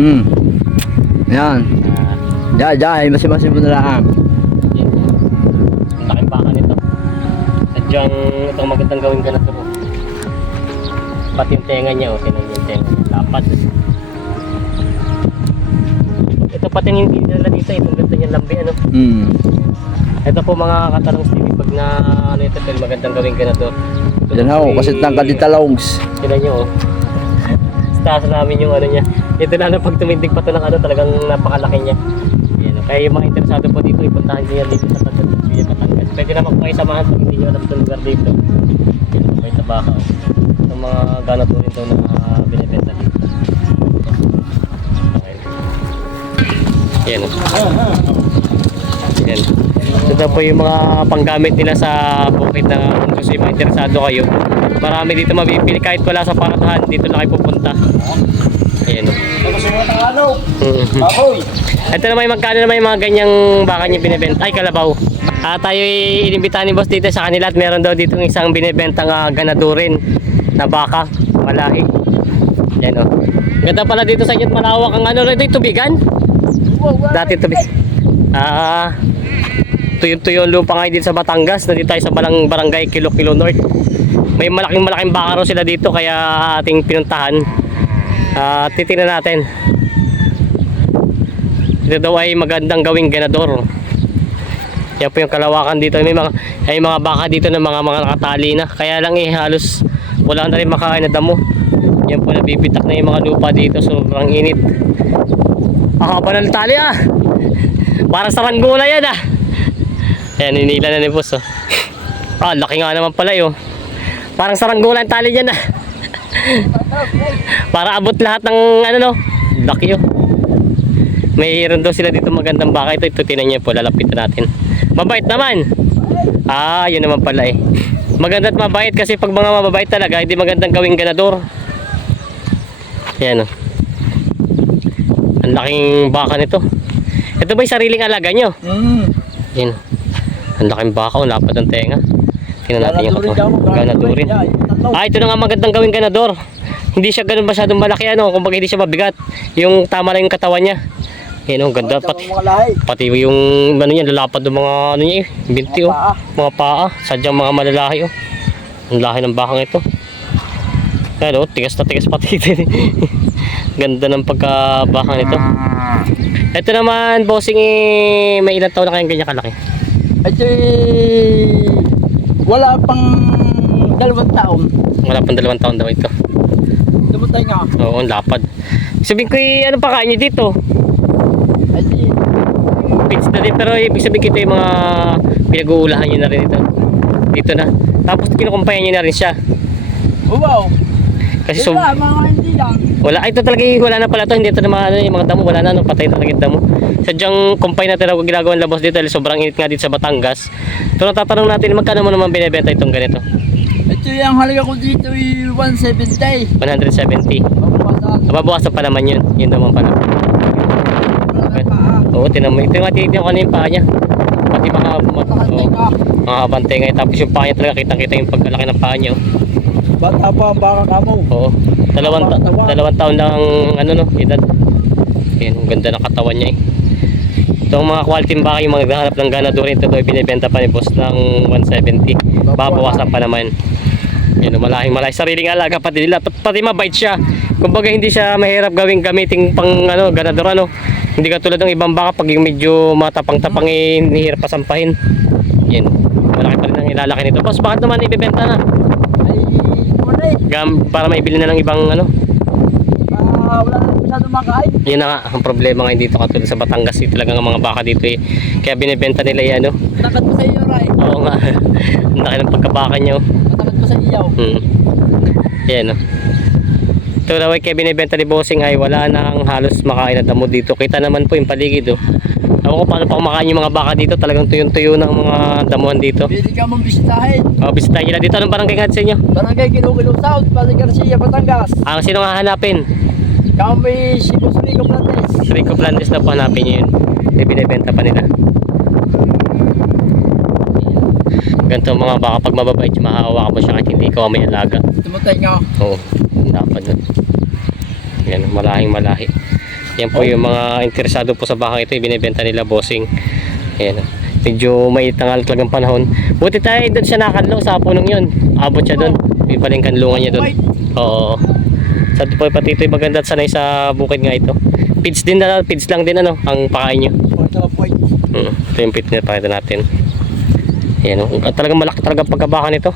Hmm. Yan. Diyan, diyan. Masi-masi mo na lang. Yan. Ang laking baka nito. Sadyang itong magandang gawin ka na ito. Pati yung tenga niya, oh, tinan niyo yung tenga. Lapat. Ito pati yung hindi nila dito, itong ganda niyang lambi, ano. Hmm. Ito po mga katanong Stevie, pag na ano ito, magandang gawin ka na to. Yan ho, kasi tangkad di talongs. Tinan niyo, oh. Sa taas namin yung ano niya. Ito na na pag tumindig pa to ng ano, talagang napakalaki niya. Yan, oh. Kaya yung mga interesado po dito, ipuntahan niyo yan dito sa. Dito sa Tanggad. Pwede naman po kayo samahan pag hindi niyo alam itong lugar dito. Yan, oh, may tabaka. Yung mga gana to rin daw na mga binibenta dito. Yan. oh. Yan. Ito po yung mga panggamit nila sa bukid na kung gusto yung mga interesado kayo. Marami dito mabibili kahit wala sa paratahan. Dito lang kayo pupunta. Ayan o. Mhm. Ito naman yung magkano naman yung mga ganyang baka niya binibenta. Ay, kalabaw. Ah, tayo inimbitahan ni boss dito sa kanila at meron daw dito isang binibenta nga ganadurin na baka. Malahi. Yan o. Ganda pala dito sa inyo malawak ang ano rin tubigan. Dati tubig. Ah, tuyo-tuyo lupa ngayon dito sa Batangas. Nandito tayo sa Balang Barangay Kilo Kilo North. May malaking malaking baka raw sila dito kaya ating pinuntahan. Ah, titingnan natin. Ito daw ay magandang gawing ganador. Yan po yung kalawakan dito. May mga, may mga baka dito na mga mga nakatali na. Kaya lang eh halos wala na rin makain na damo. Yan po nabibitak na yung mga lupa dito. Sobrang init. Haba ng tali ah. Parang saranggola yan ah. Ayan, inila na ni boss oh. Ah, laki nga naman pala yun. Parang saranggola ang tali niyan ah. Para abot lahat ng ano no. Laki yun. Mayroon daw sila dito magandang baka. Ito, ito tinan niyo po. Lalapitan natin. Mabait naman. Ah, yun naman pala eh. Maganda at mabait kasi pag mga mababait talaga, hindi magandang gawing ganador. Yan oh. Ang laking baka nito. Ito ba yung sariling alaga nyo? Hmm. Yan. Ang laking baka, oh, lapad ng tenga. Tingnan natin yung katawan. Ganadurin. Ah, ito na nga magandang gawing ganador. Hindi siya ganun masyadong malaki ano, kumbaga hindi siya mabigat. Yung tama lang yung katawan niya. Yan oh, ganda pati. Pati yung ano niya, lalapad ng mga ano niya eh, binti oh. Mga paa, sadyang mga malalahi oh. Ang lahi ng bakang ito. Pero tigas na tigas pati ito. Ganda ng pagkabakang nito. Ito naman, bossing eh, may ilang taon na kayang ganyan kalaki. Ito wala pang dalawang taon. Wala pang dalawang taon daw ito. Lumutay nga. Oo, lapad. Sabihin ko eh, ano pa kain niyo dito? Ay. Pits na din, pero ibig sabihin ko ito yung mga pinag-uulahan niyo na rin ito. Dito na. Tapos kinukumpayan niyo na rin siya. Oh, wow. Kasi so, Wala, mga hindi lang. Wala, ay, ito talaga yung- wala na pala to, hindi ito na mga, ano, yung mga damo, wala na, no, patay talaga yung damo. Sadyang kumpay na talaga ginagawang labos dito, dahil sobrang init nga dito sa Batangas. Ito na tatanong natin, magkano mo naman binibenta itong ganito? Ito yung halaga ko dito ay 170. 170. Mabawasan. Nababawasan pa naman yun, yun naman pala. Pa. Oo, tinan mo, ito nga tinitin ko ano yung paa niya. Pati mga, mga, Pakantay oh, ka. mga abante nga, tapos yung paa niya talaga, kitang-kita yung pagkalaki ng paa niya. oh. Bata pa ang baka kamo. Oo. Dalawang, ta- dalawang taon lang ang ano no, edad. Yan, ang ganda ng katawan niya eh. Ito ang mga quality baka yung mga naghahanap ng ganador ito daw binibenta pa ni boss ng 170. Babawasan pa naman. Yan, malahing malahing sariling alaga pati nila. Pat- Pati mabait siya. Kumbaga hindi siya mahirap gawing gamiting pang ano, ganador ano. Hindi katulad ng ibang baka pag yung medyo matapang-tapang eh, nihirap pasampahin. Yan. Malaki pa rin ang ilalaki nito. Boss, bakit naman ibebenta na? Eh. Gam, para maibili na ng ibang ano, Ah, wala na masyadong makain. yun na nga ang problema ngayon dito katulad sa Batangas eh, talagang ang mga baka dito eh kaya binibenta nila yan no Natakad mo sa iyo, Ray. oo nga ang laki ng pagkabaka nyo Natakad mo sa iyo. hmm. yan no ito daw ay kaya binibenta ni Bossing ay wala nang halos makain na damo dito kita naman po yung paligid oh Ewan ko paano pa kumakain yung mga baka dito talagang tuyon-tuyo ng mga damuhan dito Pwede ka mong bisitahin. oh, bisitahin nila dito anong barangay nga sa inyo Barangay Kilo-Kilo South, Pasig Garcia, Batangas. ang sino nga hanapin Kami si Boss Rico Plantes. Rico Plantes na po hanapin nyo yun hindi binibenta pa nila ganito mga baka pag mababait mahahawa ka mo siya kahit hindi ikaw may alaga Tumutay nga. Oo, dapat. Yan, malahing malahi. Yan po yung mga interesado po sa bakang ito, binibenta nila bossing. Ayan. Medyo mait na nga talagang panahon. Buti tayo doon siya nakanlo sa punong yun. Abot siya doon. Yung pala yung kanlungan niya doon. Oo. Sa po pati ito maganda sanay sa bukid nga ito. Pids din na, pids lang din ano, ang pakain nyo. Ito po. Mm, ito yung pit na pakita natin. Ayan, oh. At talagang malaki talaga pagkabakan nito.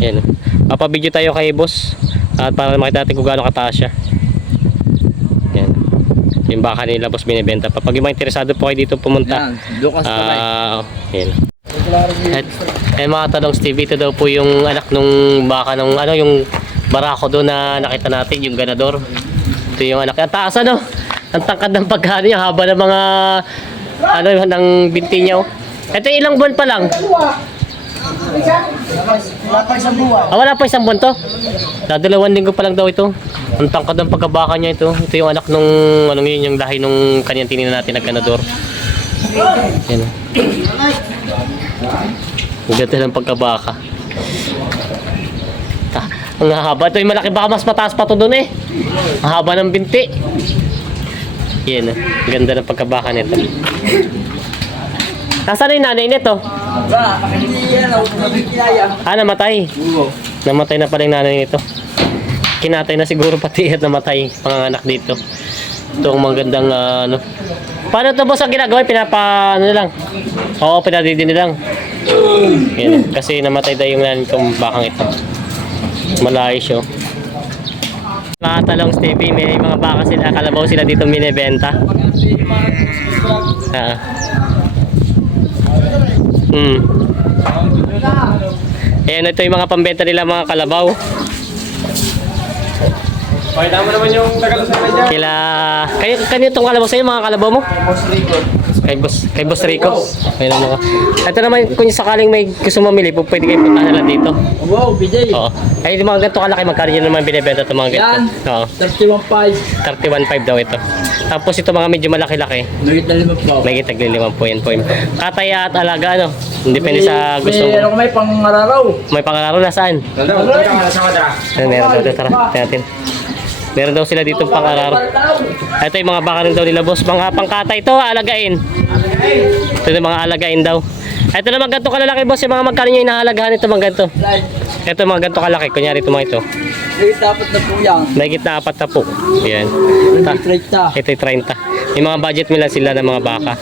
Ayan. oh. Papabidyo tayo kay boss. At para makita natin kung gaano kataas siya. Yung baka nila boss binibenta. pa. Pag yung mga interesado po kayo dito pumunta. Yan, Lucas. Ah, ayan. At, eh mga tanong Steve, ito daw po yung anak nung baka nung ano yung barako doon na nakita natin, yung ganador. Ito yung anak. Ang taas ano? Ang tangkad ng pagkano niya, haba ng mga ano ng binti niya. oh. Ito ilang buwan pa lang. Wala pa isang buwan. Ah, wala pa isang buwan to. Dadalawang linggo pa lang daw ito. Ang tangkad ng pagkabaka niya ito. Ito yung anak nung anong yun, yung lahi nung kanyang tinina natin na ganador. Yan. Ang ganda ng pagkabaka. Ah, ang haba. Ito yung malaki baka mas mataas pa to doon eh. Ang haba ng binti. Yan. ah. Ang ganda ng pagkabaka nito. Nasaan na yung nanay nito? Ah, namatay. Namatay na pala yung nanay nito. Kinatay na siguro pati at namatay panganganak dito. Ito ang magandang ah, ano. Paano ito boss ang ginagawa? Pinapa ano lang? Oo, pinadidi nilang. Yan. Kasi namatay daw yung kong bakang ito. Malayo siya. oh. Mga talong Stevie, may mga baka sila, kalabaw sila dito binibenta. Ah. Hmm. Ayan, ito yung mga pambenta nila mga kalabaw. Pakita mo naman yung tagalusan na dyan. Kila... Kayo, kanyo itong kalabaw sa'yo, mga kalabaw mo? Boss Rico. Kay Boss, kay Boss Rico. Ayun mga. Ito naman, kung sakaling may gusto mamili, po, pwede kayo punta na lang dito. Wow, BJ. Oo. Ay, yung mga ganito kalaki, magkano yun naman binibenta itong mga ganito? Yan. Oo. 31.5. 31.5 daw ito. Tapos ito mga medyo malaki-laki. Nagit na lima po. May kitag limang po yan po. yun. Kataya at alaga, ano? Depende sa gusto Meron mo. ko may pangararaw. May pangalaro na saan? Tanda, tanda ka na sa kadra. Ano, meron daw. Tara, tingnan natin. Meron daw sila dito pangararo. Ito yung mga baka rin daw nila boss. Mga pangkata ito, alagain. Ito yung mga alagain daw. Ito naman ganito kalalaki boss. Yung mga magkano nyo inahalagahan ito mga ganito. Ito mga ganito kalaki. Kunyari ito mga ito. Nagit dapat na po yan. May gitna apat na po. Yan. Ta. ito yung 30. Yung mga budget nila sila ng mga baka.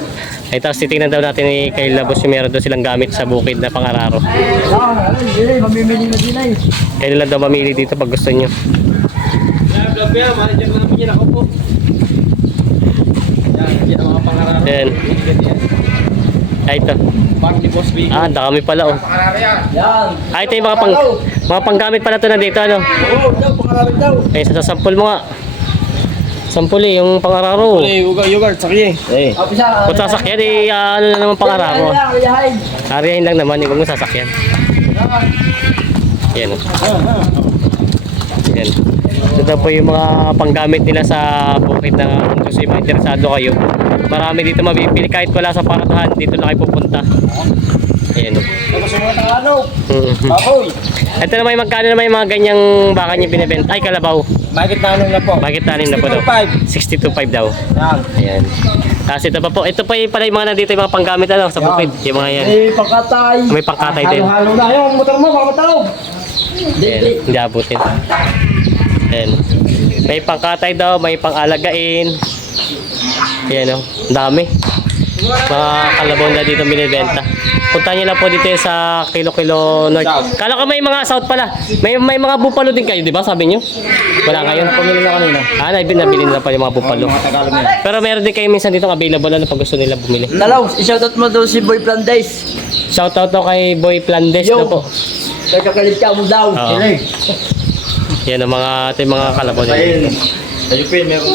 Ay tapos titingnan daw natin ni kay Labos yung meron daw silang gamit sa bukid na pangararo. Ah, hindi. Mamimili na din ay. Kaya nila daw mamili dito pag gusto nyo. Yan, vlog ko yan. Manager namin yan ako po. Yan, yan ang mga pangarap. Yan. Ay ito. Park ni Boss. Ah, dami pala oh. Pangarap yan. Yan. Ay, ito yung mga pang mga panggamit pala to na dito ano. Oo, daw, pangarap daw. Ay, sa sampol mo nga. Sampol eh, yung pangararo. Eh, uga, yogurt, sakye. Eh. Siya. Kung sasakyan eh, ah, ano na naman pangararo. Yan, yan, yan, yan. Ariyahin lang naman, huwag mo sasakyan. Yan. oh. Yan. Ito po yung mga panggamit nila sa bukid na kung gusto yung interesado kayo. Marami dito mabibili kahit wala sa paratahan, dito na kayo pupunta. Ayan. oh. Mhm. Baboy. Ito naman yung magkano naman yung mga ganyang baka niya binibenta. Ay, kalabaw. Bakit tanong na po? Bakit tanin na po daw? 62.5. 62.5 daw. Yan. Ayan. Tapos ito pa po. Ito pa yung pala yung mga nandito yung mga panggamit ano, sa bukid. Yung mga yan. Eh, pagkatay. May pangkatay din. Halo-halo na. Yung motor mo, hindi. Hindi abutin. Ayan. May pangkatay daw, may pangalagain. Ayan o. Ang dami. Mga kalabaw na dito binibenta. Punta nyo lang po dito sa Kilo-Kilo North. Kala ko may mga south pala. May may mga bupalo din kayo, di ba? Sabi nyo? Wala kayo? Pumili na kanina. Ah, nabili, nabili nila pa yung mga bupalo. Na. Pero meron din kayo minsan dito available ano pag gusto nila bumili. Dalaw, i-shoutout mo daw si Boy Plandays. Shoutout to kay Boy Plandes Yo. na po. Nagkakalit ka mo daw. Oo. Yan ang mga yung mga kalabaw din.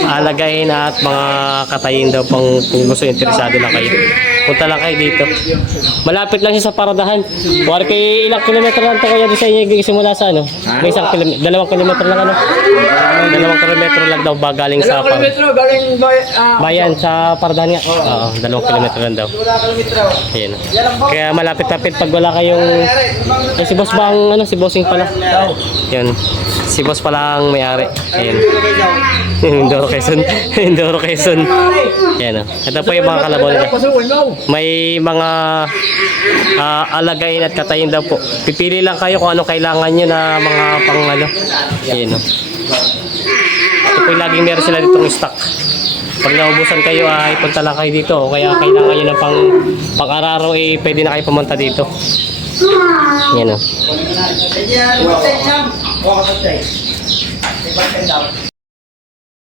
alagayin at mga katayin daw pang kung gusto interesado na kayo. Punta lang kayo dito. Malapit lang siya sa paradahan. War kay ilang kilometro lang to kaya doon sa inyo simula sa ano? May isang kilometro, dalawang kilometro lang ano? Dalawang kilometro lang daw ba galing sa Dalawang par- kilometro galing ah, bayan sa paradahan nga. Oo, dalawang kilometro lang daw. Ayan. Kaya malapit-lapit pag wala kayong eh, si boss ba ang ano si bossing pala? Yan. Si boss pala ang may-ari. Ayan. Indoro Quezon. Indoro Quezon. Yan. oh. Ito po yung mga kalabaw nila. May mga ah, alagayin at katayin daw po. Pipili lang kayo kung ano kailangan nyo na mga pang ano. Ayan. oh. Ito po laging meron sila ditong stock. Pag naubusan kayo ay punta lang kayo dito. O kaya kailangan nyo ng pang, pang araro eh pwede na kayo pumunta dito. Yan o. Ayan, wala